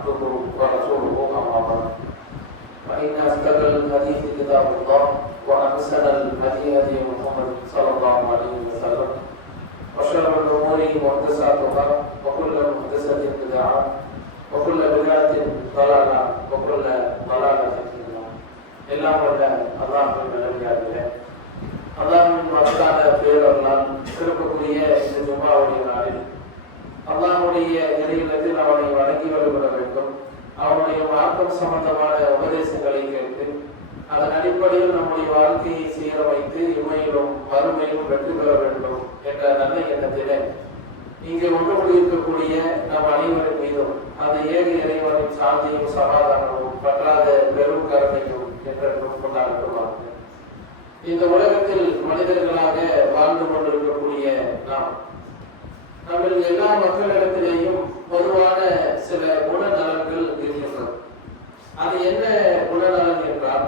عبده ورسوله أما بعد فإن أصدق الحديث كتاب الله وأحسن الهدي هدي محمد صلى الله عليه وسلم وشر الأمور محدثاتها وكل محدثة بدعة وكل بدعة ضلالة وكل ضلالة في النار. எல்லாம் வல்ல அல்லாஹ்வின் நல்லடியார்களே, அல்லாஹ்வின் மகத்தான பேரருளால் சிறப்புக்குரிய இந்த ஜும்மாவுடைய நாளில் அல்லாஹ்வுடைய இறையிலத்தில் அவனை வணங்கி வழிபட வேண்டும். அவனுடைய மார்க்கம் சம்பந்தமான உபதேசங்களை கேட்டு அதன் அடிப்படையில் நம்முடைய வாழ்க்கையை சீரமைத்து இமையிலும் மறுமையிலும் வெற்றி பெற வேண்டும் என்ற நல்ல எண்ணத்திலே இங்கே ஒன்று கூடியிருக்கக்கூடிய நம் அனைவரின் மீதும் அந்த ஏக இறைவனின் சாந்தியும் சமாதானமும் பற்றாத பெரும் கருணையும் என்றும் கொண்டாடுவாங்க. இந்த உலகத்தில் மனிதர்களாக வாழ்ந்து கொண்டிருக்கக்கூடிய நாம் நம்மில் எல்லா மக்களிடத்திலேயும் பொதுவான சில குணநலன்கள் இருக்கின்றன. அது என்ன குணநலன் என்றால்,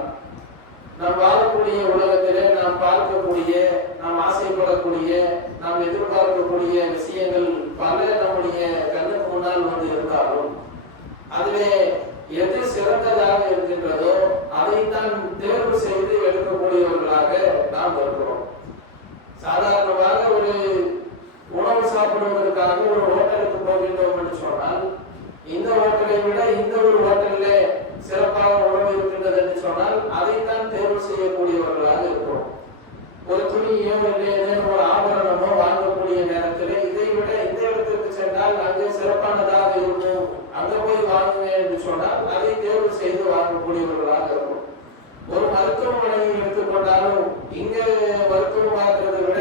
நாம் வாழக்கூடிய உலகத்திலே நாம் பார்க்கக்கூடிய, நாம் ஆசைப்படக்கூடிய, நாம் எதிர்பார்க்கக்கூடிய விஷயங்கள் பல நம்முடைய கண்ணுக்கு முன்னால் வந்து இருந்தாலும் அதிலே எது சிறந்ததாக இருக்கின்றதோ அதைத்தான் தேர்வு செய்து எடுக்கக்கூடியவர்களாக நாம் இருக்கிறோம். சாதாரணமாக ஒரு உணவு சாப்பிடுவதற்காக ஒரு ஹோட்டலுக்கு போகின்றோம் என்று சொன்னால், இந்த ஹோட்டலை விட இந்த ஒரு ஹோட்டலிலே சிறப்பாக உணவு இருக்கின்றது என்று சொன்னால் அதைத்தான் தேர்வு செய்யக்கூடியவர்களாக இருக்கிறோம். ஒரு துணியோ இல்லை ஏதேனும் ஒரு ஆபரணமோ வாங்கக்கூடிய நேரத்தில் இதை விட இந்த இடத்திற்கு சென்றால் அங்கே சிறப்பானதாக இருக்கும், அங்க போய் வாங்குங்க என்று சொன்னால் அதை தேர்வு செய்து வாங்கக்கூடியவர்களாக இருக்கும். ஒரு மருத்துவமனையை எடுத்துக்கொண்டாலும் இங்க மருத்துவம் பார்க்கறதை விட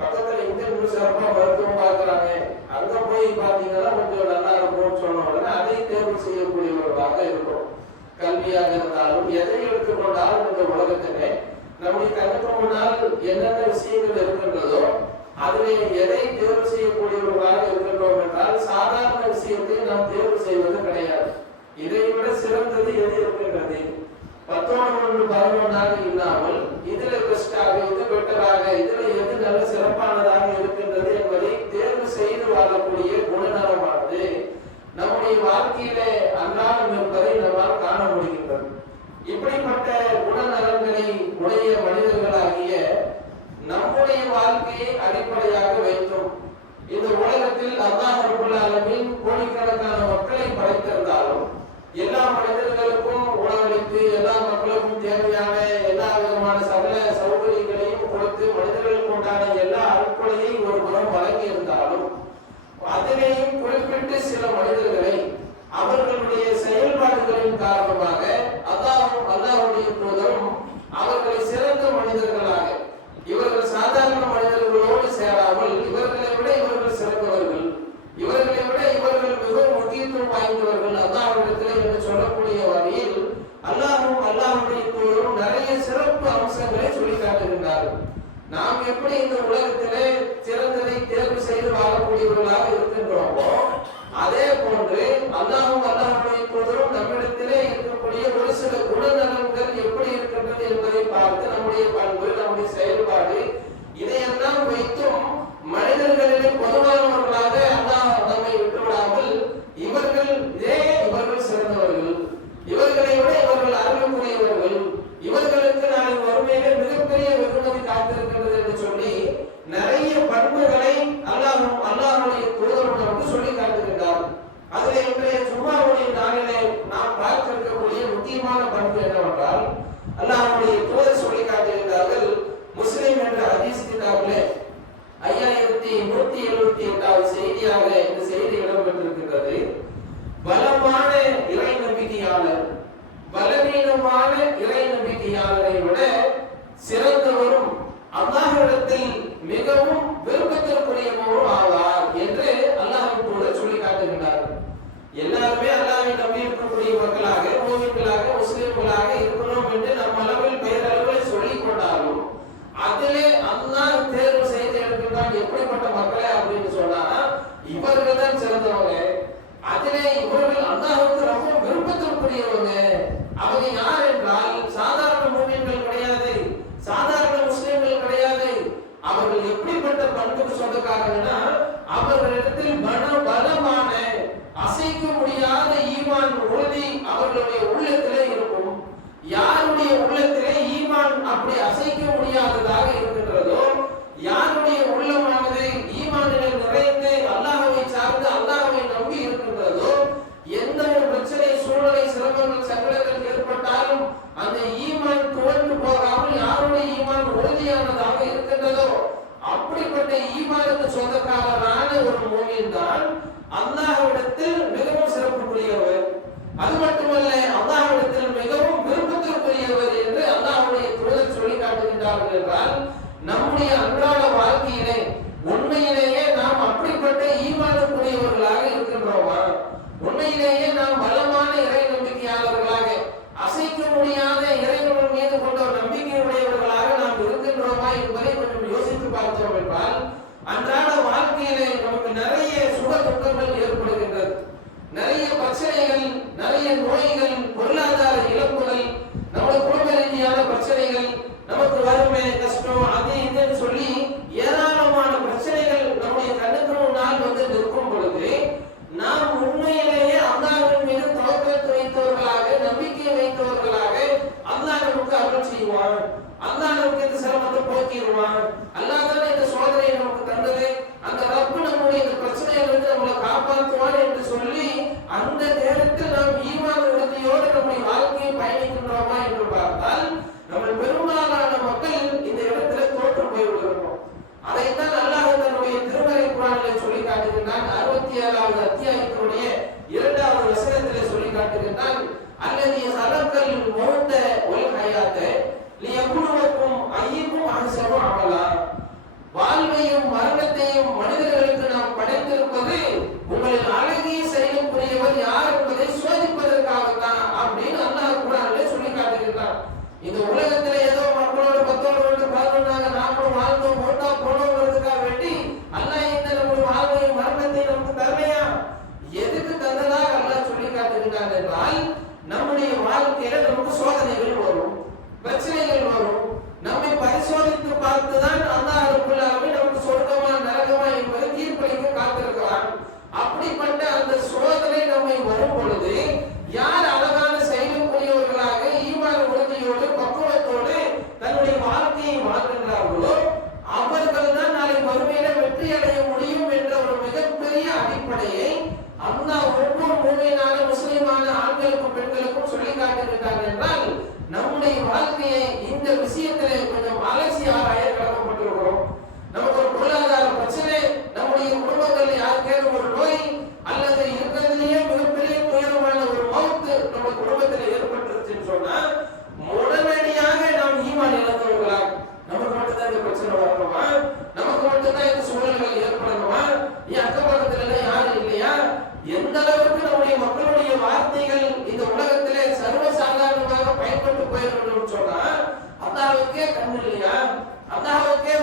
பக்கத்துல இங்க இன்னும் சிறப்பா மருத்துவம் பார்க்கறாங்க, அங்க போய் பாத்தீங்கன்னா கொஞ்சம் நல்லா இருக்கும்னு சொன்ன உடனே அதை தேர்வு செய்யக்கூடியவர்களாக இருக்கும். கல்வியாக இருந்தாலும் எதை எடுத்துக்கொண்டாலும் இந்த உலகத்திலே நம்முடைய கண்ணுக்கு முன்னால் என்னென்ன விஷயங்கள் இருக்கின்றதோ அதிலே எதை தேர்வு செய்யக்கூடியவர்களாக இருக்கின்றோம் என்றால் சாதாரண விஷயத்தை நாம் தேர்வு செய்வது கிடையாது. இதை விட சிறந்தது எது இருக்கின்றது, 11 இல்லாமல் இதுல பெஸ்டாக, இது பெட்டராக, இதுல எது நல்ல சிறப்பானதாக இருக்கின்றது என்பதை தேர்வு செய்து வாழக்கூடிய குணநலமானது நம்முடைய வாழ்க்கையிலே அன்றாடம் இருப்பதை நம்மால் காண முடிகின்றது. இப்படிப்பட்ட குணநலன்களை உடைய மனிதர்களாகிய நம்முடைய வாழ்க்கையை அடிப்படையாக வைத்தோம். இந்த உலகத்தில் அல்லாஹ் ரப்பல் ஆலமீன் கோடிக்கணக்கான மக்களை படைத்திருந்தாலும் எல்லா மனிதர்களுக்கும் உணவளித்து எல்லா மக்களுக்கும் தேவையான எல்லா விதமான சகல சௌகரியங்களையும் கொடுத்து மனிதர்களுக்கு உண்டான எல்லா அருட்கொடையையும் ஒரு புறம் வழங்கி இருந்தாலும் அதிலேயும் குறிப்பிட்டு சில மனிதர்களை அவர்களுடைய செயல்பாடுகளின் காரணமாக அல்லாஹ்வுடைய தூதரும் அவர்களை சிறந்த மனிதர்களாக, இவர்கள் சாதாரண மனிதர்களோடு சேராமல் இவர்களை விட இவர்கள் சிறந்தவர்கள், இவர்களை விட இவர்கள் மிகவும் முக்கியத்துவம் வாய்ந்தவர்கள் அல்லாஹ்விடத்தில் என்று சொல்லக்கூடிய வகையில் அல்லாஹ்வுடைய தூதரும் நிறைய சிறப்பு அம்சங்களை சொல்லி காட்டுகின்றார்கள். நாம் எப்படி இந்த உலகத்திலே சிறந்ததை தேர்வு செய்து வாழக்கூடியவர்களாக இருக்கின்றோமோ அதே போன்று அல்லாஹ்வுடைய தூதரும் நம்மிடத்திலே இருக்கக்கூடிய ஒரு சில குணநலன்கள் எப்படி இருக்கின்றது என்பதை பார்த்து நம்முடைய பண்பு, நம்முடைய செயல்பாடு இதையெல்லாம் வைத்தும் மனிதர்களிலே பொதுவானவர்களாக அல்லாஹ் நம்மை விட்டுவிடாமல் இவர்கள் சிறந்தவர்கள், இவர்களை விட இவர்கள் அருளுக்குரியவர்கள், இவர்களுக்கு நாளை வறுமையிலே மிகப்பெரிய வெகுமதி காத்திருக்கின்றது என்று சொல்லி நிறைய பண்புகளை அல்லாஹ்வுடைய தூதரும் நமக்கு சொல்லி காட்டுகின்றார். அதிலே இன்றைய ஜும்மாவுடைய நாளிலே நாம் பார்க்க இருக்கக்கூடிய முக்கியமான பண்பு என்னவென்றால், அல்லாஹ்வுடைய தூதர் சொல்லி காட்டுகின்றார்கள். முஸ்லிம் என்ற ஹதீஸ் கிதாபிலே 5178வது செய்தியாக இந்த செய்தி இடம்பெற்றிருக்கிறது. பலமான இறை நம்பிக்கையாளர் பலவீனமான இறை நம்பிக்கையாளரை விட சிறந்தவரும் அல்லாஹ்விடத்தில் மிகவும் விருப்பத்திற்குரியவரும் ஆவார் என்று அல்லாஹ்வின் தூதர் சொல்லி காட்டுகின்றார். எல்லாருமே அல்லாஹ்வை நம்பி இருக்கக்கூடிய மக்களாக, மூமின்களாக, முஸ்லிம்களாக இருக்கணும் என்று நம் அளவில் பெயரளவில் சொல்லிக் கொண்டாலும் அதிலே அல்லாஹ் தேர்வு செய்து எடுக்கின்றான் எப்படிப்பட்ட மக்களை அப்படின்னு சொன்னா இவர்கள் தான் சிறந்தவங்க. அதிலே இவர்கள் அல்லாஹ்வுக்கு ரொம்ப விருப்பத்திற்குரியவங்க. அவங்க யார் என்றால் சாதாரண மூமின்கள் கிடையாது, சாதாரண முஸ்லிம்கள் கிடையாது. அவர்கள் எப்படிப்பட்ட பண்புக்கு சொந்தக்காரங்கன்னா அவர்களிடத்தில் பலமான அசைக்க முடியாத ஈமான் யாருடைய உள்ளத்திலே ஈமான் அப்படி அசைக்க முடியாததாக இருக்கின்றதோ, யாருடைய உள்ளமானது ஈமானிலே நிறைந்து அல்லாஹ்வை சார்ந்து அல்லாஹ்வை நம்பி இருக்கின்றதோ, எந்த ஒரு பிரச்சனை, சூழ்நிலை, சிரமங்கள், சங்கடங்கள் ஏற்பட்டாலும் அந்த ஈமான் துவண்டு போகாமல் யாருடைய ஈமான் உறுதியானதாக இருக்கின்றதோ, அப்படிப்பட்ட ஈமானுக்கு சொந்தக்காரரான ஒரு மூமின் தான் அல்லாஹ்விடத்தில் மிகவும் சிறப்புக்குரியவர். அது மட்டுமல்ல, அல்லாஹ்விடத்தில் மிகவும் விருப்பத்திற்குரியவர் என்று அல்லாஹ்வுடைய தூதர் சொல்லி காட்டுகின்றார்கள் என்றால், நம்முடைய அன்றாட வாழ்க்கையிலே உண்மையிலேயே நாம் அப்படிப்பட்ட ஈமானுக்குரியவர்களாக இருக்கின்றோமா? உண்மையிலேயே நாம் பலமான இறை நம்பிக்கையாளர்களாக, அசைக்க முடியாத இறைவன் மீது கொண்ட நம்பிக்கையுடையவர்களாக நாம் இருக்கின்றோமா என்பதை கொஞ்சம் யோசித்து பார்த்தோம் என்றால், அன்றாட வாழ்க்கையிலே நமக்கு நிறைய சுக துக்கங்கள் ஏற்படுகின்றது. நிறைய பிரச்சனைகள், நிறைய நோய்கள், பொருளாதார இழப்புகள், நம்முடைய குடும்ப ரீதியான பிரச்சனைகள், நமக்கு வறுமை, கஷ்டம், அது இதுன்னு சொல்லி ஏராளமான பிரச்சனைகள் நம்முடைய கண்ணுக்கு முன்னால் வந்து நிற்கும் பொழுது, நாம் உண்மையிலேயே அல்லாஹ்வின் மீது தவக்கல் வைத்தவர்களாக, நம்பிக்கை வைத்தவர்களாக, அல்லாஹ் நமக்கு அருள் செய்வான், அல்லாஹ் நமக்கு இந்த சிரமத்தை போக்கிடுவான், அல்லாஹ் தானே இந்த சோதனையை நமக்கு தந்தது, அந்த ரப்பு நம்முடைய இந்த பிரச்சனையிலிருந்து நம்மளை காப்பாற்றுவான் என்று சொல்லி அந்த நேரத்தில் நாம் ஈமான் உறுதியோடு நம்முடைய வாழ்க்கையை பயணிக்கின்றோமா என்று பார்த்தால், நம்ம பெரும்பாலான மக்கள் இந்த இடத்துல தோற்று போய்விடுகிறோம். அதைத்தான் அல்லாஹ் தன்னுடைய திருமறை குர்ஆனிலே சொல்லி காட்டுகின்றான். 67வது அத்தியாயத்தினுடைய 2வது வசனத்திலே சொல்லி காட்டுகின்றான், அல்லதி ஹலக்கல் மௌத வல் ஹயாத லியப்லுவக்கும் அய்யுக்கும் அஹ்ஸனு அமலா. வாழ்வையும் மரணத்தையும் மனிதர்களுக்கு நாம் படைத்திருப்பது உங்களின் அழகிய செயலுக்குரியவர் யார் என்பதை சோதிப்பதற்காகத்தான் அப்படின்னு அல்லாஹ் குர்ஆனிலே சொல்லி காட்டுகின்றான். இந்த உலகத்திலே ஏதோ மக்களோடு 10 11 நாமளும் வாழ்ந்தோம், ஓட்டா போனோங்கிறதுக்காக வேண்டி அல்லாஹ் இந்த நம்முடைய வாழ்வையும் மரணத்தையும் நமக்கு தரலையா? எதுக்கு தந்ததாக அல்லாஹ் சொல்லி காட்டுகின்றான் என்றால், நம்முடைய வாழ்க்கையில நமக்கு சோதனைகள் வரும், பிரச்சனைகள் வரும். நம்மை பரிசோதித்து பார்த்துதான் அல்லாஹ் ரப்பல் ஆலமீன் நமக்கு சொர்க்கமா நரகமா என்பதை தீர்ப்பளிக்க காத்திருக்கிறான். அப்படிப்பட்ட அந்த சோதனை நம்மை வரும் பொழுது யார் அழகான செயலுக்குரியவர்களாக ஈமான் உறுதியோடு பக்குவத்தோடு தன்னுடைய வாழ்க்கையை வாழ்கின்றார்களோ அவர்கள் தான் நாளை மறுமையில வெற்றி அடைய முடியும் என்ற ஒரு மிகப்பெரிய அடிப்படையை அல்லாஹ் ஒவ்வொரு மூமினான முஸ்லிமான ஆண்களுக்கும் பெண்களுக்கும் சொல்லி காட்டுகின்றார் என்றால், நம்முடைய வாழ்க்கையை இந்த விஷயத்திலே கொஞ்சம் அலசி ஆராய கடமைப்பட்டிருக்கிறோம். நமக்கு ஒரு பொருளாதார பிரச்சனை, நம்முடைய குடும்பத்தில் யாருக்கேனும் ஒரு நோய் அல்லது இருக்கிறதுலேயே மிகப்பெரிய துயரமான ஒரு மௌத்து நம்ம குடும்பத்தில் ஏற்பட்டுருச்சுன்னு சொன்னா, உடனடியாக நாம் ஈமான் இழந்தவர்களா? நமக்கு மட்டும்தான் இந்த பிரச்சனை வரணுமா? நமக்கு மட்டும்தான் இந்த சூழல்கள் ஏற்படணுமா? அக்கம் பக்கத்துல யாரும் இல்லையா? எந்த அளவுக்கு நம்முடைய மக்களுடைய வார்த்தைகள் இந்த உலகத்திலே சர்வசாதாரணமாக பயன்பட்டு போயிடணும்னு சொன்னா, அல்லாஹ்வுக்கே கண்ணு இல்லையா? அல்லாஹ்வுக்கே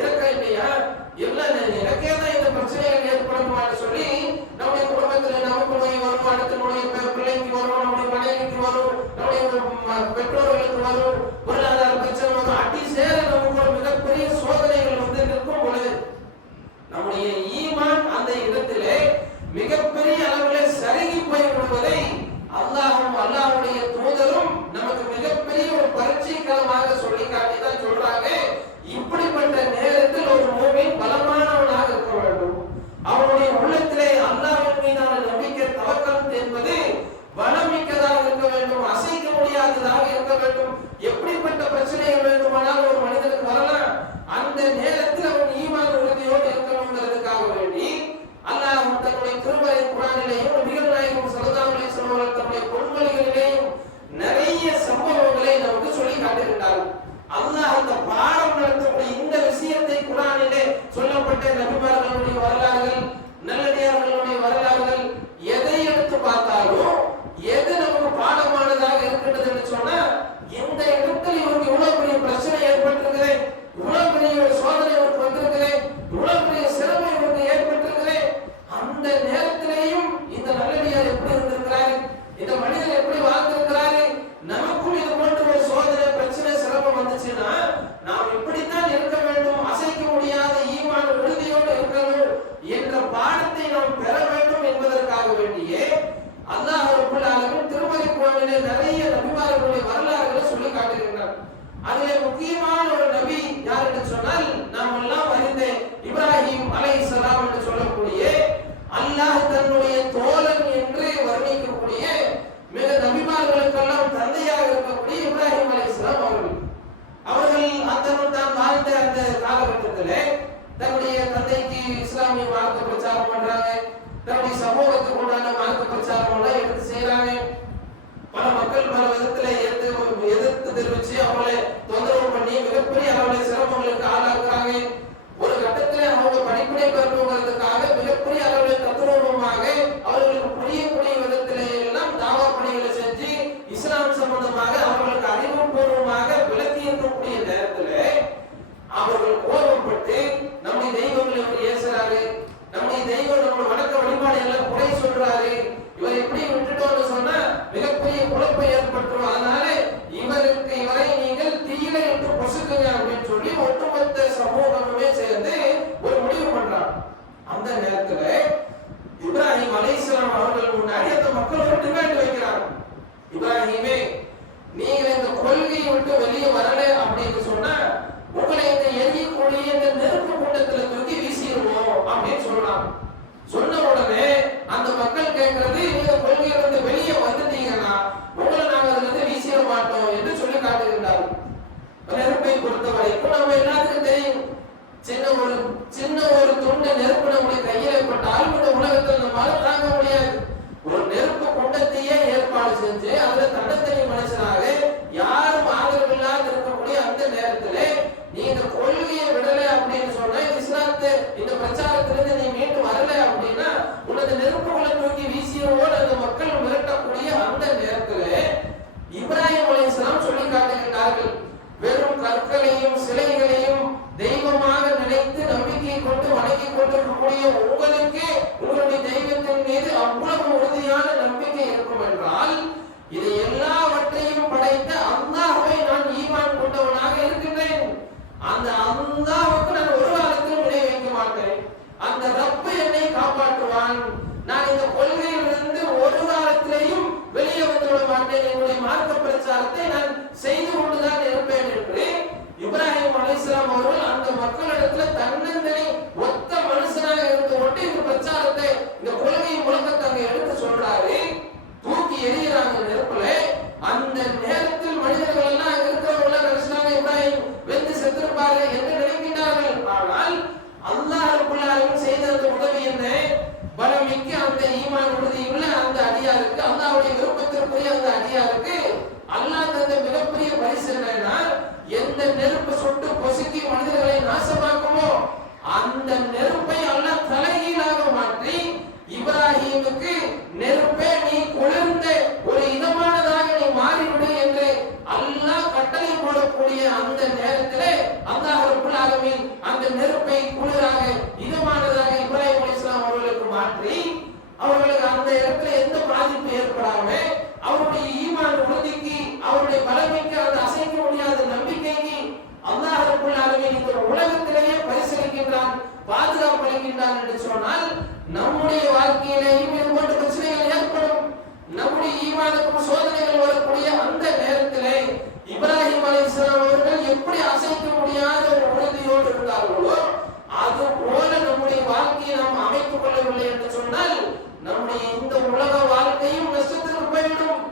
இறக்கம் இல்லையா? எல்லாம் எனக்கே தான் இந்த பிரச்சனைகள் ஏற்படணுமான்னு சொல்லி நம்முடைய குடும்பத்துல நமக்கு நோய் வரும், அடுத்த நோய் பிள்ளைக்கு வரும், நம்முடைய மனைவிக்கு வரும், நம்முடைய பெற்றோர்களுக்கு வரும், பொருளாதார பிரச்சனை வரும், அடி சேர நமக்கு ஒரு மிகப்பெரிய சோதனைகள் நிற்கும் பொழுது நம்முடைய ஈமான் அந்த இடத்திலே மிகப்பெரிய அளவில் சருகி போய் விடுவதை அல்லாஹ்வும் அல்லாஹ்வுடைய தூதரும் நமக்கு மிகப்பெரிய ஒரு பரீட்சைக்களமாக சொல்லி காட்டி தான் சொல்றாங்க. இப்படிப்பட்ட நேரத்தில் ஒரு மூமின் பலமானவனாக இருக்க வேண்டும். அவனுடைய உள்ளத்திலே அல்லாஹ்வின் மீதான நம்பிக்கை, தவக்கல் என்பது வளமிக்கதாக இருக்க வேண்டும், அசைக்க முடியாததாக இருக்க வேண்டும். எப்படிப்பட்ட பிரச்சனைகள் வேண்டுமானால் ஒரு மனிதனுக்கு வரலாம், அந்த நேரத்தில் அவன் ஈமான் உறுதியோடு இருக்கணுங்கிறதுக்காக வேண்டி அல்லாஹ் தன்னுடைய திருமறை குர்ஆனிலேயும் நபிகள் நாயகம் ஸல்லல்லாஹு அலைஹி வஸல்லம் தன்னுடைய பொன்மொழிகளிலேயும் நிறைய சம்பவங்களை நமக்கு சொல்லி காட்டுகிறார். அல்லாஹ் அந்த பாடம் நடத்தக்கூடிய இந்த விஷயத்தை குர்ஆனிலே சொல்லப்பட்ட நபிமார்களுடைய வரலாறுகள், நல்லடியார்களுடைய வரலாறுகள் எதை எடுத்து பார்த்தாலும் எது நமக்கு பாடமானதாக இருக்கின்றது என்று சொன்னா, இந்த இடத்தில் இவருக்கு இவ்வளவு பெரிய பிரச்சனை ஏற்பட்டிருக்குது, இவ்வளவு பெரிய ஒரு சோதனை இவருக்கு வந்திருக்குது, இவ்வளவு பெரிய சிரமம் இவருக்கு ஏற்பட்டிருக்குது, அந்த நேரத்திலேயும் இந்த நல்லடியார் எப்படி இருந்திருக்கிறாரு, இந்த மனிதர் எப்படி வாழ்ந்திருக்கிறாரு, நமக்கும் இது போன்ற ஒரு சோதனை, பிரச்சனை, சிரமம் வந்துச்சுன்னா நாம் இப்படித்தான் இருக்க வேண்டும், அசைக்க முடியாத ஈமான் உறுதியோடு இருக்கணும் என்ற பாடத்தை நாம் பெற வேண்டும் என்பதற்காக வேண்டியே அல்லாஹ் ரப்பல் ஆலமீன் திருமறை குர்ஆனிலே நிறைய நபிமார்களுடைய வரலாறு அதிலே முக்கியமான ஒரு நபி யார் என்று சொன்னால் நாம் எல்லாம் அறிந்த இப்ராஹிம் அலைஹிஸ்ஸலாம் என்று சொல்லக்கூடிய அல்லாஹ் தன்னுடைய தோழன் என்று வர்ணிக்கக்கூடிய மிக நபிமார்களுக்கெல்லாம் தந்தையாக இருக்கக்கூடிய இப்ராஹிம் அலைஹிஸ்ஸலாம் அவர்கள் தான் வாழ்ந்த அந்த காலகட்டத்திலே தன்னுடைய தந்தைக்கு இஸ்லாமிய மார்க்க பிரச்சாரம் பண்றாங்க, தன்னுடைய சமூகத்துக்கு உண்டான மார்க்க பிரச்சாரம் எல்லாம் எடுத்து செய்யறாங்க. பல மக்கள் பல விதத்துல எதிர்த்து தெரிவிச்சு அவங்களை தொந்தரவு பண்ணி மிகப்பெரிய அளவுல சிரமங்களுக்கு ஆளாக்குறாங்க. ஒரு கட்டத்துல அவங்க படிப்பினை பெறணுங்கிறதுக்காக மிகப்பெரிய அளவுல தத்துவமாக அவர்களுக்கு புரியக்கூடிய விதத்தில எல்லாம் தாவா பணிகளை செஞ்சு இஸ்லாம் சம்பந்தமாக அவர்களுக்கு அறிவுபூர்வமாக விளக்கி இருக்கக்கூடிய நேரத்துல அவர்கள் கோபப்பட்டு நம்முடைய தெய்வங்களை இவர் ஏசுறாரு, நம்முடைய தெய்வம் நம்மளோட வணக்க வழிபாடு எல்லாம் குறை சொல்றாரு, இவர் எப்படி விட்டுட்டோம்னு சொன்னா மிகப்பெரிய குழப்பம் ஏற்பட்டுரும், அதனால இவரை நீங்கள் தீயில இட்டு பொசுக்குங்க அப்படின்னு சொல்லி ஒட்டுமொத்த சமூகமே சேர்ந்து ஒரு முடிவு பண்றாங்க. அந்த நேரத்துல இப்ராஹிம் அலைஹிஸ்ஸலாம் அவர்கள் முன்னாடி அந்த மக்கள் ஒரு டிமாண்ட் வைக்கிறாங்க. இப்ராஹிமே, நீங்க இந்த கொள்கையை விட்டு வெளியே வரல அப்படின்னு சொன்னா உங்களை இந்த எரியக்கூடிய இந்த நெருப்பு கூட்டத்துல தூக்கி வீசிடுவோம் அப்படின்னு சொல்றாங்க. சொன்ன உடனே அந்த மக்கள் கேட்கறது, நீங்க கொள்கையில இருந்து வெளியே வந்துட்டீங்கன்னா உங்களை நாங்க அதுல இருந்து வீசிட மாட்டோம் என்று சொல்லி காட்டுகின்றார்கள். நெருப்பை பொறுத்த வரைக்கும் நம்ம எல்லாத்துக்கும் தெரியும், சின்ன ஒரு துண்டு நெருப்பு நம்முடைய கையில பட்டால் இந்த உலகத்தில் நம்மளால தாங்க முடியாது. ஒரு நெருப்பு குண்டத்தையே ஏற்பாடு செஞ்சு அதுல தண்டத்தனி மனுஷனாக யாரும் ஆதரவில்லாத இருக்கக்கூடிய அந்த நேரத்துல நீ இந்த கொள்கையை விடல அப்படின்னு சொன்னா இஸ்லாத்தை இந்த பிரச்சாரத்திலிருந்து நீ மீண்டு வரல அப்படின்னா உனது நெருப்புகளை தூக்கி வீசியோடு அந்த மக்கள் மிரட்டக்கூடிய அந்த நேரத்துல இப்ராஹிம் அலைஹிஸ்ஸலாம் சொல்லி காட்டுகின்றார்கள், வெறும் கற்களையும் சிலைகளையும் தெய்வமாக நினைத்து நம்பிக்கை கொண்டு வணங்கி கொண்டிருக்கக்கூடிய உங்களுக்கு உங்களுடைய தெய்வத்தின் மீது அவ்வளவு உறுதியான நம்பிக்கை இருக்கும் என்றால் இது எல்லாவற்றையும் படைத்த அல்லாஹ்வை நான் ஈமான் கொண்டவனாக இருக்கின்றேன். அந்த அல்லாஹ்வுக்கு நான் ஒரு காலத்திலும் விடை வைக்க மாட்டேன். அந்த ரப்பு என்னை காப்பாற்றுவான். நான் இந்த கொள்கையிலிருந்து ஒரு காலத்திலேயும் வெளியே வந்துவிட மாட்டேன். என்னுடைய மார்க்க பிரச்சாரத்தை நான் செய்து கொண்டுதான் இருப்பேன் என்று இப்ராஹிம் அலைஹிஸ்ஸலாம் அவர்கள் அந்த மக்களிடத்துல தன்னந்தனி ஒத்த மனுஷனாக இருந்து கொண்டு இந்த பிரச்சாரத்தை இந்த கொள்கையை முழக்கத்தை அங்க எடுத்து சொல்றாரு. தூக்கி எறிகிறாங்க நெருப்புல. அந்த நேரத்தில் மனிதர்கள் எல்லாம் இருக்கிறவங்க நினைச்சாங்க இப்ராஹிம் வெந்து செத்திருப்பாரு என்று நினைக்கின்றார்கள். ஆனால் அல்லாஹ் ரப்பல் ஆலமீன் செய்த அந்த உதவி என்ன? பலமிக்க அந்த ஈமான் உறுதியுள்ள அந்த அடியாருக்கு, அல்லாஹ்வுடைய விருப்பத்திற்குரிய அந்த அடியாருக்கு அல்லாஹ் தந்த மிகப்பெரிய பரிசு என்னன்னா, எந்த நெருப்பு சுட்டு பொசுக்கி மனிதர்களை நாசமாக்குமோ அந்த நெருப்பை அல்லாஹ் தலைகீழாக மாற்றி இப்ராஹிமுக்கு நெருப்பே நீ குளிர்ந்த ஒரு இதமானதாக நீ மாறிவிடு என்று அல்லாஹ் கட்டளை போடக்கூடிய அந்த நேரத்திலே அல்லாஹ் ரப்பல் ஆலமீன் அந்த நெருப்பை குளிராக இதமானதாக இப்ராஹிம் அலைஹிஸ்ஸலாம் அவர்களுக்கு மாற்றி அவர்களுக்கு அந்த இடத்துல எந்த பாதிப்பு ஏற்படாம அவருடைய ஈமான் உறுதிக்கு, அவருடைய பலமிக்க அந்த அசைக்க முடியாத நம்பிக்கைக்கு அல்லாஹ் ரப்பல் ஆலமீன் இந்த உலகத்திலேயே பரிசளிக்கின்றான், பாதுகாப்பு அளிக்கின்றான் என்று சொன்னால் நம்முடைய வாழ்க்கையிலேயும் இது போன்ற பிரச்சனைகள் ஏற்படும். நம்முடைய ஈமானுக்கும் சோதனைகள் வரக்கூடிய அந்த நேரத்திலே இப்ராஹிம் அலைஹிஸ்ஸலாம் அவர்கள் எப்படி அசைக்க முடியாத ஒரு உறுதியோடு இருந்தார்களோ அது போல நம்முடைய வாழ்க்கையை நாம் அமைத்துக் கொள்ளவில்லை என்று சொன்னால் நம்முடைய இந்த உலக வாழ்க்கையும் நஷ்டத்திற்கு போய்விடும்.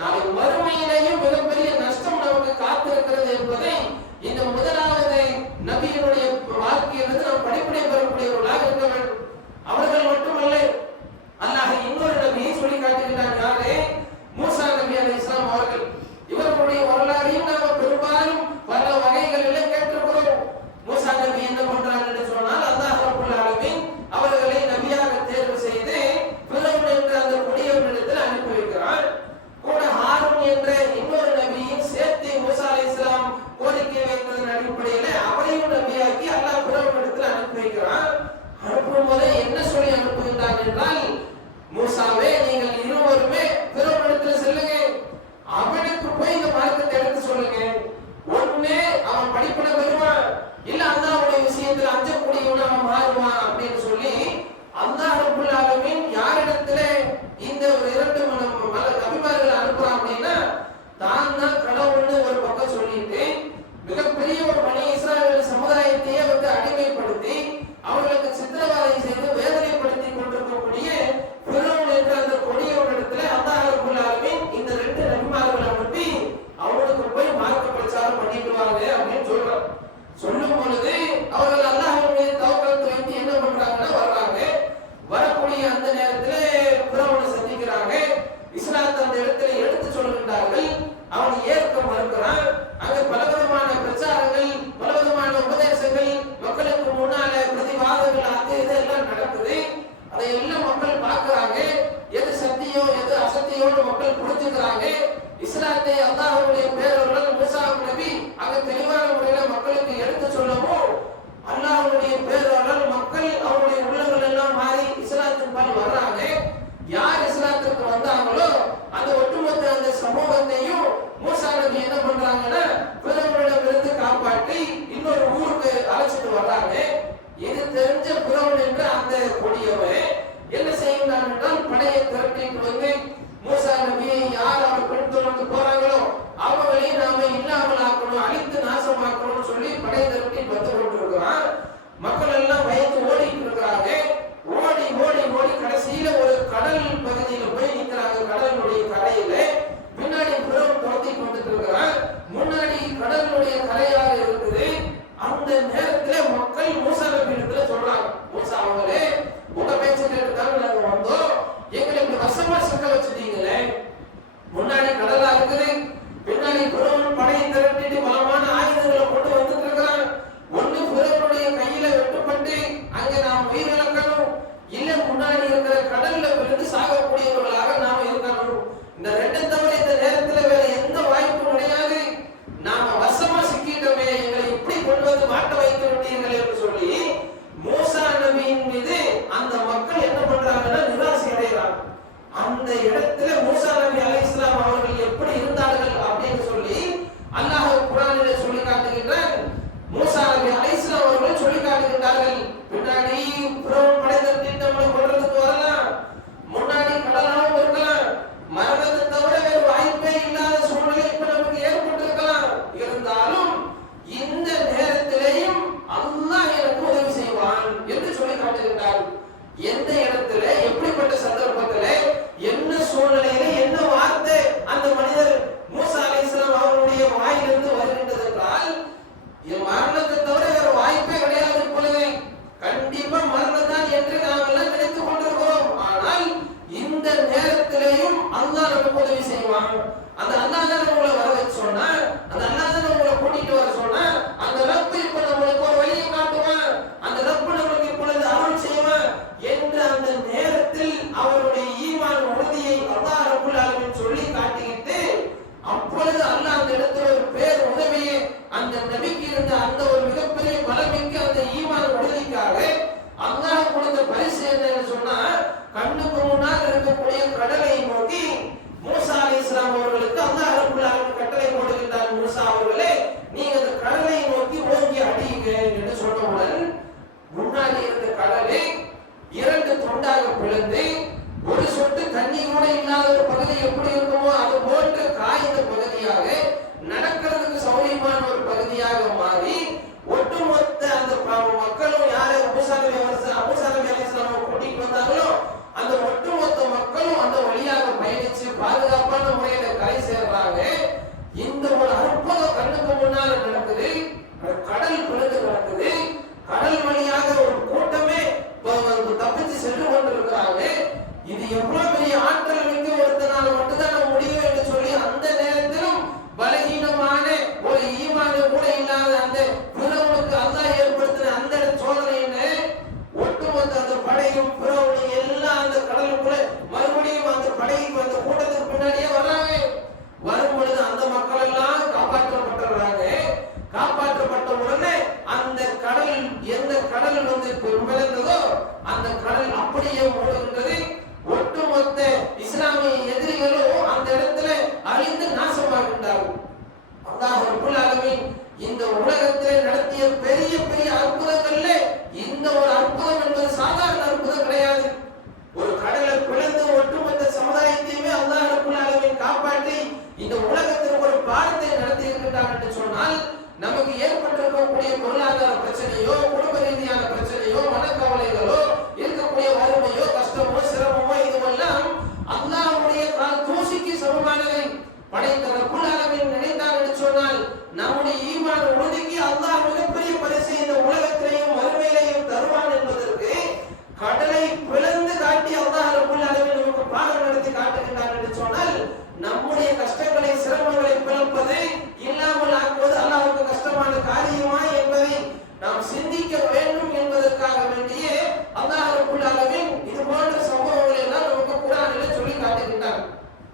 நாளை மறுமையிலேயும் மிகப்பெரிய நஷ்டம் நமக்கு காத்திருக்கிறது என்பதை இந்த முதலாவது நபியினுடைய வாழ்க்கையிலிருந்து நாம் படிப்பினை பெறக்கூடியவர்களாக இருக்க வேண்டும். அவர்கள் மட்டுமல்ல, அல்லாஹ் இன்னொரு நபியை சொல்லி காட்டுகிறான். யாரே? மூசா நம்பிக்கையோடு மக்கள் புரிஞ்சுக்கிறாங்க. இஸ்லாத்தை அல்லாஹ்வுடைய பேரர்கள் மூசா நபி அங்க தெளிவான முறையில மக்களுக்கு எடுத்து சொல்லவும் அல்லாஹ்வுடைய பேரர்கள் மக்கள் அவருடைய உள்ளங்கள் எல்லாம் மாறி இஸ்லாத்தின் பால் வர்றாங்க. யார் இஸ்லாத்துக்கு வந்தாங்களோ அந்த ஒட்டுமொத்த அந்த சமூகத்தையும் மூசா நபி என்ன பண்றாங்கன்னா பிறவனிடமிருந்து காப்பாற்றி இன்னொரு ஊருக்கு அழைச்சிட்டு வர்றாங்க. இது தெரிஞ்ச பிறவன் என்ற அந்த கொடியவன் என்ன செய்கிறான் என்றால் படையை திரட்டிட்டு வந்து மூசா நபியை யார் அவர் பின்தொடர்ந்து போறாங்களோ அவங்களை நாம இல்லாமல் ஆக்கணும், அழித்து நாசமாக்கணும்னு சொல்லி படை திரட்டி வந்து கொண்டிருக்கிறான். மக்கள் எல்லாம் பயந்து ஓடிட்டு இருக்கிறாங்க. ஓடி ஓடி ஓடி கடைசியில ஒரு கடல் பகுதியில போய் நிற்கிறாங்க. கடலுடைய கரையில பின்னாடி புறம் துரத்தி கொண்டுட்டு இருக்கிறான். முன்னாடி கடலுடைய கரையாக இருக்குது. அந்த நேரத்துல மக்கள் மூசா நபியிடத்துல சொல்றாங்க, மூசா அவங்களே உங்க பேச்சு கேட்டுக்காக நாங்க வந்தோம், எங்களுக்கு வசமா சிக்க வச்சுட்டீங்களே. முன்னாடி கடலா இருக்குது, பின்னாடி புறம் படையை திரட்டிட்டு பலமான ஆயுதங்களை கொண்டு வந்துட்டு இருக்கிறான். ஒண்ணு புறவனுடைய கையில வெட்டுப்பட்டு அங்க நாம் உயிரிழக்கணும், இல்ல முன்னாடி இருக்கிற கடல்ல விழுந்து சாகக்கூடியவர்களாக நாம இருக்கணும். இந்த ரெண்டு தவிர இந்த நேரத்துல வேற எந்த வாய்ப்பும் கிடையாது. நாம வசமா சிக்கிட்டோமே, எங்களை இப்படி கொண்டு வந்து மாட்ட வைத்து விட்டீர்கள் என்று சொல்லி மூசா நபியின் மீது அந்த மக்கள் என்ன பண்றாங்கன்னா நிராசை அடைகிறாங்க. அந்த இடத்துல மூசா நபி அலைஹிஸ்ஸலாம் அவர்கள் எப்படி இருந்தார்கள் அப்படின்னு சொல்லி அல்லாஹ் குர்ஆனிலே சொல்லி காட்டுகின்றான். மூசா நபி அலைஹிஸ்ஸலாம் அவர்கள் சொல்லி காட்டுகின்றார்கள், பின்னாடி புறம் படை திரட்டிட்டு நம்மளை கொல்றதுக்கு வரலாம், முன்னாடி கடலாகவும் இருக்கலாம், மரணத்தை தவிர வேறு வாய்ப்பே இல்லாத சூழ்நிலை இப்ப நமக்கு ஏற்பட்டிருக்கலாம். இருந்தாலும் இந்த நேரத்திலேயும் அல்லாஹ் எனக்கு உதவி செய்வான் என்று சொல்லி காட்டுகின்றார். எந்த இடத்துல எப்படிப்பட்ட சந்தர்ப்பத்துல என்ன சூழ்நிலையில என்ன வார்த்தை அந்த மனிதர் மூசா அலைஹிஸ்ஸலாம் அவருடைய வாயிலிருந்து வருகின்றது என்றால் மரணத்தை தவிர வேறு வாய்ப்பே கிடையாது. பொழுது கண்டிப்பா மரணம் தான் என்று நாம் எல்லாம் நினைத்துக் கொண்டிருக்கிறோம். ஆனால் இந்த நேரத்திலேயும் அல்லாஹ் நமக்கு உதவி செய்வான். அந்த அல்லாஹ் தான் உங்களை வர வச்சு சொன்னா, அந்த அல்லாஹ் தான் உங்களை கூட்டிட்டு வர சொன்னா, அந்த ரப்பு இப்ப நம்மளுக்கு ஒரு வழியை காட்டுவான், அந்த ரப்பு நம்மளுக்கு இப்பொழுது அருள் செய்வான் என்று அந்த நேரத்தில் அவருடைய ஈமான் உறுதியை அல்லாஹ் ரப்புல் ஆலமீன் சொல்லி காட்டிக்கிட்டு அப்பொழுது அல்லாஹ் அந்த இடத்துல ஒரு பேர் உதவியை அந்த நபிக்கு இருந்த அந்த ஒரு மிகப்பெரிய பலமிக்க அந்த ஈமான் உறுதிக்காக அல்லாஹ் கொடுத்த பரிசு என்னன்னு சொன்னா, கண்ணுக்கு முன்னால் இருக்கக்கூடிய கடலை நோக்கி மூசா அலைஹிஸ்ஸலாம் அவர்களுக்கு அல்லாஹ் ரப்புல் ஆலமீன் கட்டளை போடுகின்றார், மூசா அவர்களே நீங்க அந்த கடலை நோக்கி ஓங்கி அடியுங்க என்று சொன்னவுடன் முன்னாடி இருந்த கடலை இரண்டு துண்டாக பிளந்து ஒரு சொட்டு தண்ணி கூட இல்லாத ஒரு பகுதி எப்படி இருக்குமோ அது போன்று காய்ந்த பகுதியாக நடக்கிறதுக்கு சௌரியமான ஒரு பகுதியாக மாறி ஒட்டுமொத்த அந்த மக்களும் யாரை மூசா நபி அலைஹிஸ்ஸலாம் கூட்டிட்டு வந்தாங்களோ அந்த ஒட்டுமொத்த மக்களும் அந்த வழியாக பயணிச்சு பாதுகாப்பான முறையில கரை சேர்றாங்க. இந்த ஒரு அற்புதம் கண்ணுக்கு முன்னால நடக்குது. கடல் பிளந்து நடக்குது. கடல் வழியாக ஒரு கூட்டமே தப்பிச்சு சென்று கொண்டிருக்கிறாங்க. இது எவ்வளவு பெரிய ஆற்றல் மிக்க ஒருத்தனால மட்டும்தான் நம்ம முடியவே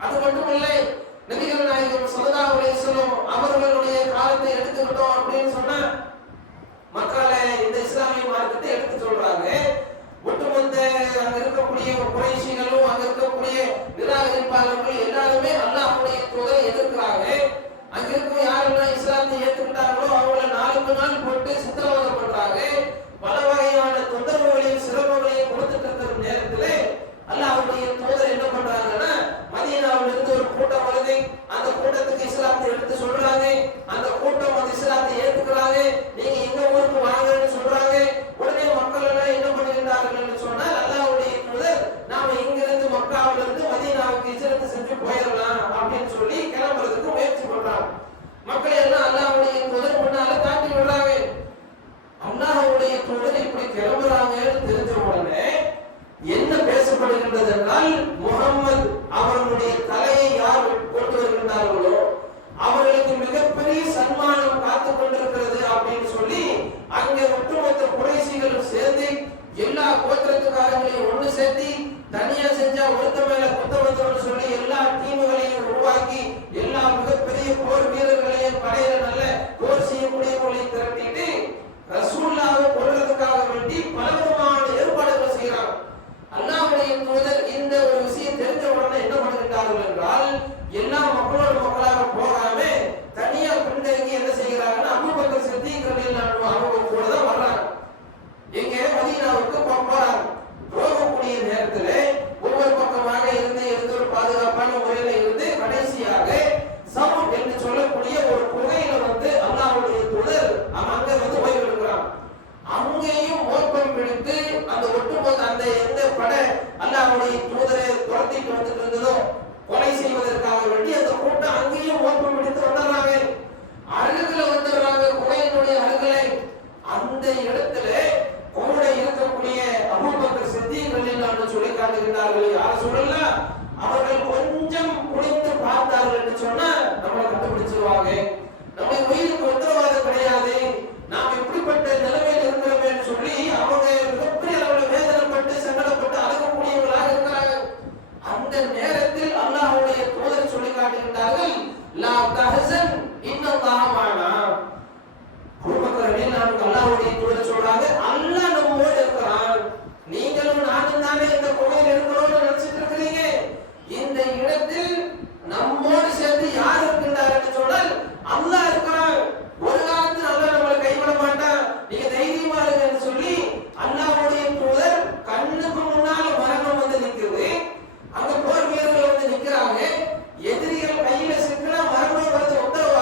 அது மட்டுமில்லை, நபிகள் நாயகம் ஸல்லல்லாஹு அலைஹி வஸல்லம் அவர்களுடைய காலத்தை எடுத்துக்கிட்டோம் அப்படின்னு சொன்னா மக்களை இந்த இஸ்லாமிய மார்க்கத்தை எடுத்து சொல்றாங்க. ஒட்டுமொத்த அங்க இருக்கக்கூடிய குறைஷிகளும் அங்க இருக்கக்கூடிய நிராகரிப்பாளர்கள் எல்லாருமே அல்லாஹ்வுடைய தூதரை எதிர்க்கிறாங்க. அங்க இருக்கும் யாரெல்லாம் இஸ்லாத்தை ஏற்றுக்கிட்டாங்களோ அவங்கள நாளுக்கு நாள் போட்டு சித்திரவதை பண்றாங்க. பல வகையான தொந்தரவுகளையும் சிரமங்களையும் கொடுத்துட்டு இருக்கிற நேரத்தில் அல்லாஹ்வுடைய தூதர் என்ன பண்றாங்கன்னா, மதீனாவில் இருந்து ஒரு கூட்டம் வருது. அந்த கூட்டத்துக்கு இஸ்லாத்தை எடுத்து சொல்றாங்க. அந்த கூட்டம் அந்த இஸ்லாத்தை ஏற்றுக்கிறாங்க. நீங்க எங்க ஊருக்கு வாங்கன்னு சொல்றாங்க. உடனே மக்கள் எல்லாம் என்ன பண்ணுகிறார்கள் சொன்னால், அல்லாஹ்வுடைய தூதர் நாம இங்கிருந்து மக்காவிலிருந்து மதீனாவுக்கு ஹிஜ்ரத் செஞ்சு போயிடலாம் அப்படின்னு சொல்லி கிளம்புறதுக்கு முயற்சி பண்றாங்க. மக்கள் எல்லாம் அல்லாஹ்வுடைய தூதர் முன்னால தாண்டி விடுறாங்க. அல்லாஹ்வுடைய தூதர் இப்படி கிளம்புறாங்கன்னு தெரிஞ்ச உடனே என்ன பேசப்படுகின்றது என்றால், முகம்மது அவர்களுடைய தலையை யார் கொண்டு வருகின்றார்களோ அவர்களுக்கு மிகப்பெரிய சன்மானம் காத்து கொண்டிருக்கிறது அப்படின்னு சொல்லி அங்கே ஒட்டுமொத்த குறைஷிகளும் சேர்ந்து எல்லா கோத்திரத்துக்காரங்களையும் ஒண்ணு சேர்த்து தனியா செஞ்சா ஒருத்த மேல குத்த வந்தோம்னு சொல்லி எல்லா டீமுகளையும் உருவாக்கி எல்லா மிகப்பெரிய போர் வீரர்களையும் படையில நல்ல போர் செய்யக்கூடியவர்களையும் திரட்டிட்டு ரசூலுல்லாஹ்வை கொல்றதுக்காக வேண்டி பலவிதமான ஏற்பாடுகளை செய்யறாங்க. அல்லாஹ்வுடைய தூதர் இந்த ஒரு விஷயம் தெரிஞ்ச உடனே என்ன பண்ணுகிறார்கள் என்றால், எல்லா மக்களோட மக்களாக போகாம தனியா பின்தங்கி என்ன செய்கிறாங்கன்னா, அபூபக்கர் சித்திக் ரலியல்லாஹு அவங்க கூட தான் வர்றாங்க. எங்க மதீனாவுக்கு போறாங்க. போகக்கூடிய நேரத்துல ஒவ்வொரு பக்கமாக இருந்து ஒரு பாதுகாப்பான முறையில இருந்து கடைசியாக சமம் என்று சொல்லக்கூடிய ஒரு குகையில வந்து அல்லாஹ்வுடைய தூதர் அங்க வந்து ஓய்வு எடுக்கிறாங்க. அங்கேயும் மோப்பம் பிடித்து அந்த ஒட்டுமொத்த அந்த எந்த படை அல்லாஹ்வுடைய தூதரை துரத்திட்டு வந்துட்டு இருந்ததோ கொலை செய்வதற்காக வேண்டி அந்த கூட்டம் அங்கேயும் மோப்பம் பிடித்து வந்துடுறாங்க. அருகில வந்துடுறாங்க குகையினுடைய அருகில. அந்த இடத்துல கூட இருக்கக்கூடிய அபூபக்கர் சித்திக் ரலியல்லாஹு சொல்லி காட்டுகிறார்கள். யார் சொல்லலாம், அவர்கள் கொஞ்சம் குனிந்து பார்த்தார்கள் என்று சொன்னா நம்மளை கண்டுபிடிச்சிருவாங்க. நம்ம உயிருக்கு உத்தரவாதம் கிடையாது, நாம் இப்படிப்பட்ட நிலைமையில் இருக்கிறோம் என்று சொல்லி அவங்க மிகப்பெரிய அளவில் வேதனைப்பட்டு சங்கடப்பட்டு அழகக்கூடியவர்களாக இருக்கிறார்கள். அந்த நேரத்தில் அல்லாஹ்வுடைய தூதர் சொல்லி காட்டுகின்றார்கள், லா தஹஸன் இன்னல்லாஹ மஅனா. அபூபக்கர் ரலியல்லாஹு அல்லாஹ்வுடைய தூதர் சொல்றாங்க, அல்லாஹ் நம்மோடு இருக்கிறான். நீங்களும் நானும் தானே இந்த குகையில் இருக்கிறோம்னு நினைச்சிட்டு இருக்கிறீங்க. இந்த இடத்தில் நம்மோடு சேர்ந்து யார் இருக்கின்றார் என்று சொன்னால் அல்லாஹ் இருக்கிறான். ஒரு காலத்தில் அல்லாஹ் நம்மளை கைவிட மாட்டான், நீங்க தைரியமா இருங்கன்னு சொல்லி அல்லாஹ்வுடைய தூதர் கண்ணுக்கு முன்னால மரணம் வந்து நிற்குது. அங்க போர் வீரர்கள் வந்து நிக்கிறாங்க. எதிரிகள் கையில சிக்கினா மரணம் வந்து உத்தரவு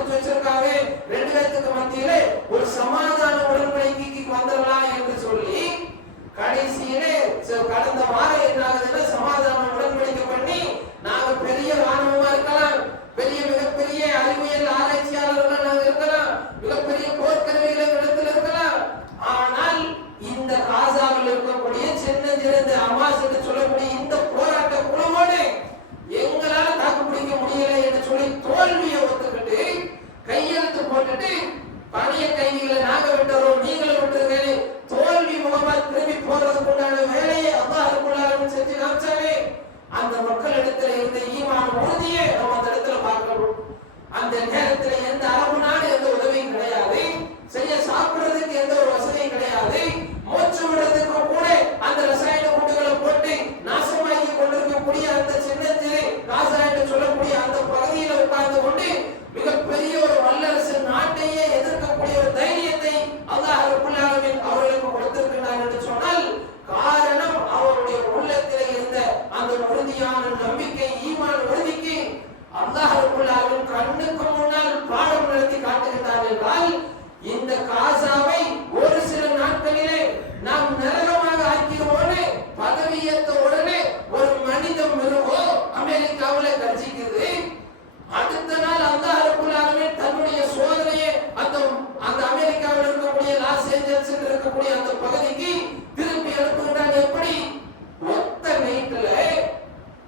கொடுத்து வச்சிருக்காங்க. ரெண்டு பேருக்கு மத்தியிலே ஒரு சமாதான உடன்படிக்கைக்கு வந்துடலாம் என்று சொல்லி கடைசியிலே கடந்த வாரம் என்ன ஆகுதுன்னா சமாதான உடன்படிக்கை பண்ணி நாங்க பெரிய ராணுவமா இருக்கலாம், மிகப்பெரிய அறிவியல் ஆராய்ச்சியாளர்கள் நாங்க இருக்கலாம், மிகப்பெரிய போர்க்கருவிகள் இடத்துல இருக்கலாம். ஆனால் இந்த காசாவில் இருக்கக்கூடிய சின்னஞ்சிறந்த ஹமாஸ் என்று சொல்லக்கூடிய இந்த போராட்ட குழுவோடு எங்களால தாக்கு பிடிக்க முடியல என்று சொல்லி தோல்வியை ஒத்துக்கிட்டு கையெழுத்து போட்டுட்டு பணிய கைதிகளை நாங்க விட்டுறோம், நீங்களும் விட்டுருங்க, தோல்வி முகமா திரும்பி போறதுக்கு உண்டான வேலையை அல்லாஹ் செஞ்சு காமிச்சாவே அந்த மக்களிடத்துல இருந்த ஈமான் உறுதியை நம்ம அந்த இடத்துல பார்க்கணும். அந்த நேரத்துல எந்த அரபு நாடு எந்த உதவியும் கிடையாது, செய்ய சாப்பிடுறதுக்கு எந்த ஒரு வசதியும் கிடையாது, மூச்சு விடுறதுக்கு கூட அந்த ரசாயன குண்டுகளை போட்டு நாசமாக்கி கொண்டிருக்கக்கூடிய அந்த சின்னஞ்சிறு காசா என்று சொல்லக்கூடிய அந்த பகுதியில உட்கார்ந்து கொண்டு மிகப்பெரிய ஒரு வல்லரசு நாட்டையே எதிர்க்கக்கூடிய ஒரு தைரியத்தை அல்லாஹ் ரப்பல் ஆலமீன் அவர்களுக்கு கொடுத்திருக்கிறார் என்று சொன்னால் காரணம் அவருடைய உள்ளத்திலே இருந்த அந்த உறுதியான நம்பிக்கை, ஈமான் உறுதிக்கு அல்லாஹ் ரப்பல் ஆலமீன் கண்ணுக்கு முன்னால் பாடம் நடத்தி காட்டுகிறார் என்றால் இந்த காசாவை ஒரு சில நாட்களிலே நாம் நரகமாக ஆக்கிடுவோன்னு பதவியேற்ற உடனே ஒரு மனித மிருகம் அமெரிக்காவிலே கர்ஜிக்குது. அடுத்த நாள் அல்லாஹ் ரப்பல் ஆலமீன் தன்னுடைய சோதனையை அந்த அமெரிக்காவில் இருக்கக்கூடிய லாஸ் ஏஞ்சல்ஸ் இருக்கக்கூடிய அந்த பகுதிக்கு திருப்பி அனுப்புகிறான். எப்படி? ஒத்த நைட்ல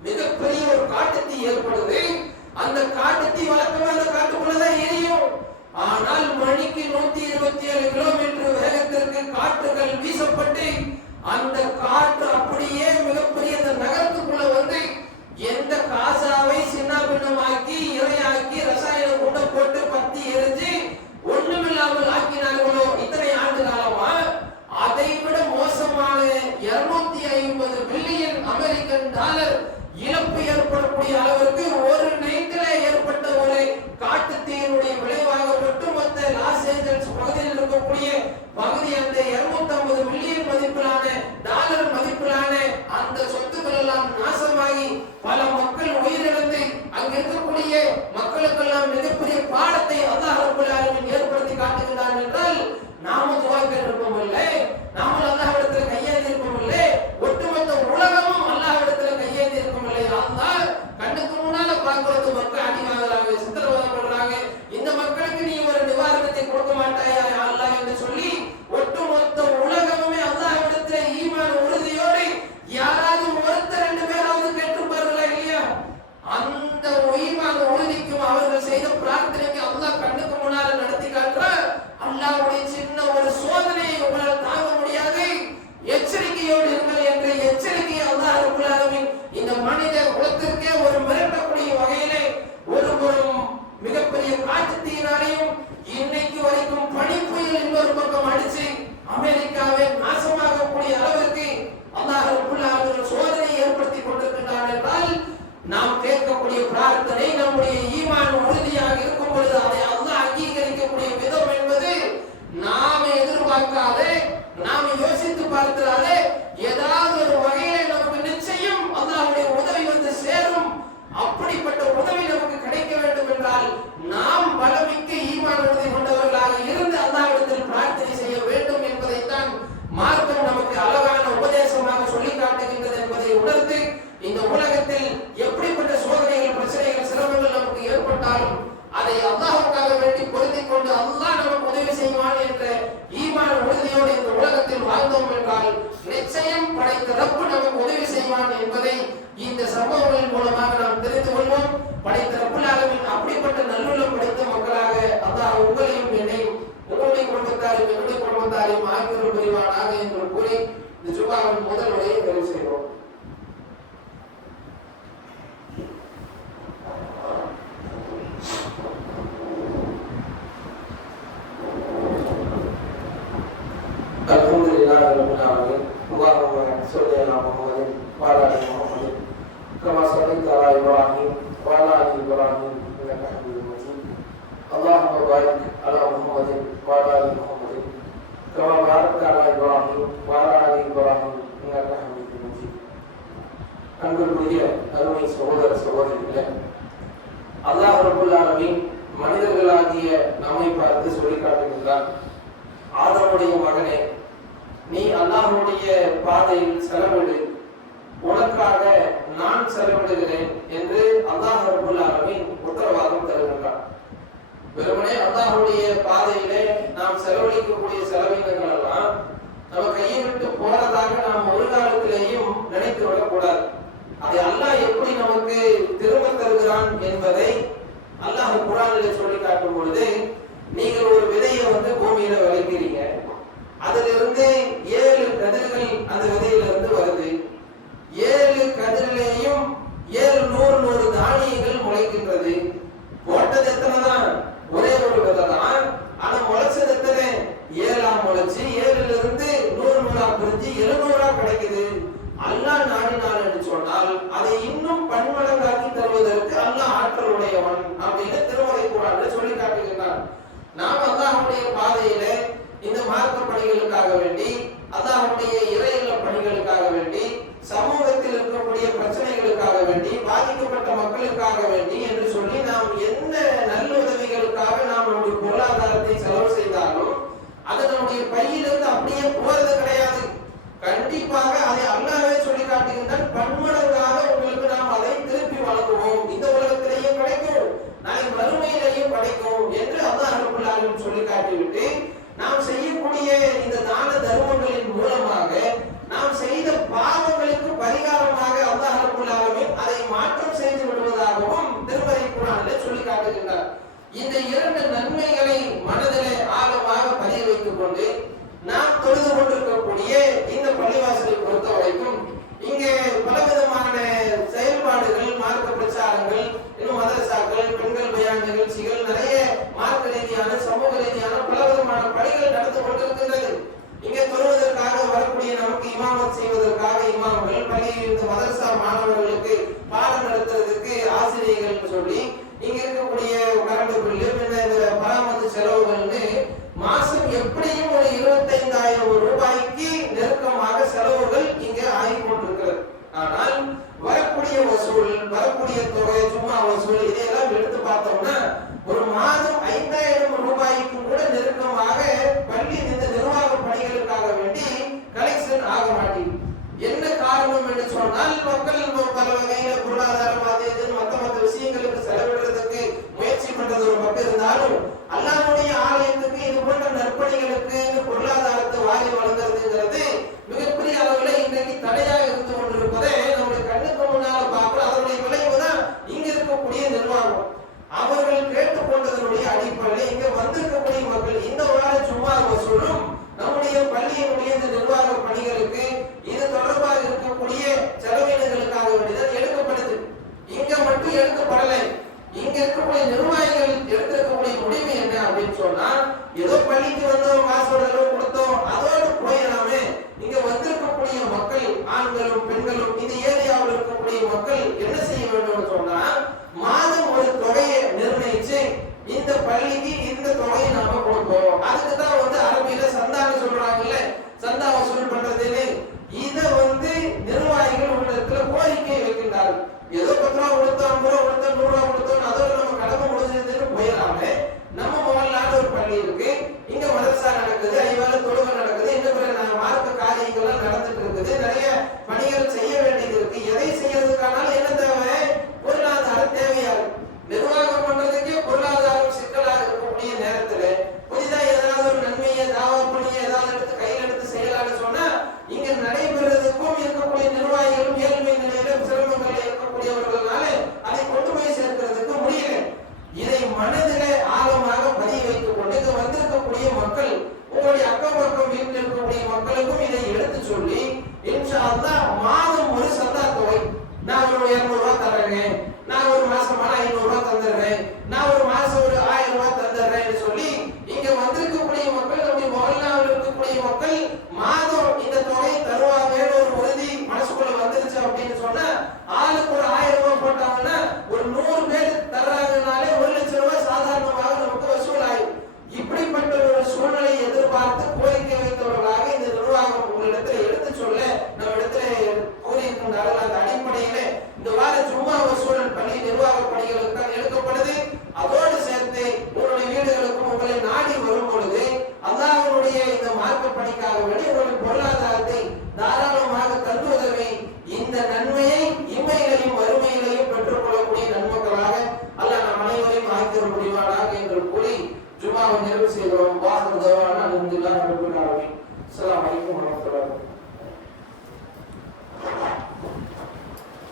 மிகப்பெரிய ஒரு காட்டுத்தீ ஏற்படுது. அந்த காட்டுத்தீ வழக்கமா அந்த காட்டுக்குள்ளதான் எரியும். ஆனால் மணிக்கு 127 கிலோமீட்டர் வேகத்திற்கு காற்றுகள் வீசப்பட்டு அந்த காற்று அப்படியே மிகப்பெரிய அந்த நகரத்துக்குள்ள வந்து எந்த காசாவை சின்ன பின்னமாக்கி இரையாக்கி ரசாயன குண்டை போட்டு பத்தி எரிஞ்சு ஒண்ணுமில்லாமல் ஆக்கினார்களோ இத்தனை ஆண்டு காலமா, அதை விட மோசமான 250 பில்லியன் அமெரிக்கன் டாலர் இழப்பு ஏற்படக்கூடிய அளவிற்கு ஒரு நைட்டில ஏற்பட்ட ஒரு காட்டுத்தீயினுடைய விளைவாக ஒட்டுமொத்த லாஸ் ஏஞ்சல்ஸ் பகுதியில் இருக்கக்கூடிய பகுதி அந்த 250 மில்லியன் மதிப்பிலான டாலர் மதிப்பிலான அந்த சொத்துக்கள் எல்லாம் நாசமாகி பல மக்கள் உயிரிழந்து அங்க இருக்கக்கூடிய மக்களுக்கெல்லாம் மிகப்பெரிய பாடத்தை அல்லாஹ் ரப்பல் ஆலமீன் ஏற்படுத்தி காட்டுகிறார் என்றால் நாம துஆ கேட்டிருப்போம் இல்லை, நாம அல்லாஹ்விடத்தில் கையேந்தி இருப்போம் இல்லை, ஒட்டுமொத்த உலகமும் அல்லாஹ்விடத்தில் கையேந்தி இருக்கும் இல்லை. அல்லாஹ் கண்ணுக்கு முன்னால பார்க்கிறது மக்கள் அடி வாங்குறாங்க, சித்திரவதை பண்றாங்க, இந்த மக்களுக்கு நீ ஒரு நிவாரணத்தை கொடுக்க மாட்டாயா அல்லாஹ் என்று சொல்லி ஒட்டுமொத்த உலகமுமே அல்லாஹ்விடத்தில் ஈமான் உறுதியோடு யாராவது ஒருத்தர் 2 பேராவது கேட்டிருப்பார்களா இல்லையா? அந்த ஈமான் உறுதிக்கும் அவர்கள் செய்த பிரார்த்தனைக்கு அல்லாஹ் கண்ணுக்கு முன்னால நடத்தி காட்டுறார். அல்லாஹ்வுடைய சின்ன ஒரு சோதனையை உங்களால் தாங்க முடியாது, எச்சரிக்கையோடு இருங்கள் என்ற எச்சரிக்கையை அல்லாஹ் ரப்பல் ஆலமீன் இந்த மனித குலத்திற்கே ஒரு மிரட்டக்கூடிய வகையிலே ஒரு மிகப்பெரிய காட்டுத்தீயினாலையும் இன்னைக்கு வரைக்கும் பனிப்புயல் இன்னொரு பக்கம் அடிச்சு அமெரிக்காவை நாசமாகக்கூடிய அளவிற்கு அல்லாஹ் ரப்பல் ஆலமீன் சோதனை ஏற்படுத்தி கொண்டிருக்கிறார் என்றால் நாம் கேட்கக்கூடிய பிரார்த்தனை நம்முடைய ஈமான் உறுதியாக இருக்கும் பொழுது அதை அல்லாஹ் அங்கீகரிக்கக்கூடிய விதம் என்பது நாம எதிர்பார்க்காதே, நாம யோசித்து பார்க்கிறாதே, ஏதாவது ஒரு வகையில நமக்கு நிச்சயம் அல்லாஹ்வுடைய உதவி வந்து சேரும். அப்படிப்பட்ட உதவி நமக்கு கிடைக்க வேண்டும் என்றால் நாம் பலமிக்க ஈமான் உறுதி கொண்டவர்களாக இருந்து அல்லாஹ்விடத்தில் பிரார்த்தனை செய்ய வேண்டும் என்பதைத்தான் மார்க்கம் நமக்கு அழகான உபதேசமாக சொல்லி காட்டுகின்றது என்பதை உணர்ந்து இந்த உலகத்தில் எப்படிப்பட்ட சோதனைகள், பிரச்சனைகள், சிரமங்கள் நமக்கு ஏற்பட்டாலும் அதை அல்லாஹ்வுக்காக வேண்டி பொருந்திக் கொண்டு அல்லாஹ் நமக்கு உதவி செய்வான் என்ற ஈமான் உறுதியோடு இந்த உலகத்தில் வாழ்ந்தோம் என்றால் நிச்சயம் படைத்த ரப்பு நமக்கு உதவி செய்வான் என்பதை இந்த சம்பவங்களின் மூலமாக நாம் தெரிந்து கொள்வோம். படைத்த ரப்புல் ஆலமீன் அப்படிப்பட்ட நல்லுள்ளம் படைத்த மக்களாக அல்லாஹ் உங்களையும் என்னையும் உங்களுடைய குடும்பத்தாரையும் என்னுடைய குடும்பத்தாரையும் ஆக்கியோர் புரிவானாக என்று கூறி இந்த ஜும்ஆவின் முதல் உரையை நிறைவு செய்வோம். Alhamdulillah rabbil alamin. Allahumma shalli ala Muhammadin wa ala ali Muhammadin kama shallaita ala Ibrahim wa ala ali Ibrahim innaka Hamidum Majid. Allahumma barik ala Muhammadin wa ala ali Muhammadin kama barakta ala Ibrahim wa ala ali Ibrahim innaka Hamidum Majid. அன்புக்குரிய அருமை சகோதர சகோதரிகளே, அல்லாஹ் ரப்பல் ஆலமீன் மனிதர்களாகிய நம்மை பார்த்து சொல்லி காட்டுகின்றான், ஆதமுடைய மகனே, நீ அல்லாஹ்வுடைய பாதையில் செலவிடு, உனக்காக நான் செலவிடுகிறேன் என்று அல்லாஹ் ரப்பல் ஆலமீன் உத்தரவாதம் தருகின்றான். வெறுமனே அல்லாஹ்வுடைய பாதையிலே நாம் செலவழிக்கக்கூடிய செலவினங்கள் எல்லாம் நம்ம கையை விட்டு போறதாக நாம் ஒரு காலத்திலேயும் நினைத்து விடக்கூடாது. அதை அல்லாஹ் எப்படி நமக்கு திரும்ப தருகிறான் என்பதை அல்லாஹ் குர்ஆனிலே சொல்லி காட்டும் பொழுது, நீங்கள் ஒரு விதையை பூமியில விளைக்கிறீங்க, அதிலிருந்து 7 கதிர்கள் அந்த விதையிலிருந்து வருது. 7 கதிரிலேயும் 100 தானியங்கள் முளைக்கின்றது. போட்டது எத்தனை தான்? ஒரே ஒரு விதை தான். ஆனா முளைச்சது எத்தனை? 7 முளைச்சு 7லிருந்து 100 பிரிஞ்சு 700 கிடைக்குது. அல்லாஹ் நாடினான் என்று சொன்னால் அதை இன்னும் பன்மடங்காக்கி தருவதற்கு அல்லாஹ் ஆற்றல் உடையவன் அப்படின்னு திருமறை குர்ஆனிலே சொல்லி காட்டுகிறான். நாம் அல்லாஹ்வுடைய பாதையிலே இந்த மார்க்க பணிகளுக்காக வேண்டி, அல்லாஹ்வுடைய இறையில்ல பணிகளுக்காக வேண்டி, சமூகத்தில் இருக்கக்கூடிய பிரச்சனைகளுக்காக வேண்டி, பாதிக்கப்பட்ட மக்களுக்காக வேண்டி என்று சொல்லி நாம் என்ன நல்லுதவிகளுக்காக நாம் நம்முடைய பொருளாதாரத்தை செலவு செய்தாலும் அது நம்முடைய பையிலிருந்து அப்படியே போறது கிடையாது. கண்டிப்பாக அதை அல்லாஹ்வே சொல்லி காட்டுகின்றான், பன்மடங்காக உங்களுக்கு நாம் அதை திருப்பி வழங்குவோம். இந்த உலகத்திலேயும் கிடைக்கும், நாளை மறுமையிலேயும் கிடைக்கும் என்று அல்லாஹ் ரப்பல் ஆலமீன் சொல்லி காட்டிவிட்டு, நாம் செய்யக்கூடிய இந்த தான தர்மங்களின் மூலமாக நாம் செய்த பாவங்களுக்கு பரிகாரமாக அல்லாஹ் ரப்பல் ஆலமீன் அதை மாற்றம் செய்து விடுவதாகவும் திருமறை குர்ஆனிலே சொல்லி காட்டுகின்றார். இந்த 2 நன்மைகளை மனதிலே ஆழமாக பதிய வைத்துக் கொண்டு நாம் தொழுது கொண்டிருக்கக்கூடிய இந்த பள்ளிவாசலை பொறுத்த வரைக்கும் இங்கே பலவிதமான செயல்பாடுகள், மார்க்க பிரச்சாரங்கள், இன்னும் மதரசாக்கள், பெண்கள் பயான் நிகழ்ச்சிகள், நிறைய மார்க்க ரீதியான சமூக ரீதியான பலவிதமான பணிகள் நடந்து கொண்டிருக்கின்றது. இங்கே தொழுவதற்காக வரக்கூடிய நமக்கு இமாமத் செய்வதற்காக இமாம்கள், பள்ளியில் இந்த மதரசா மாணவர்களுக்கு பாடம் நடத்துறதுக்கு ஆசிரியர்கள் சொல்லி இங்க இருக்கக்கூடிய கரண்ட் பில்லு,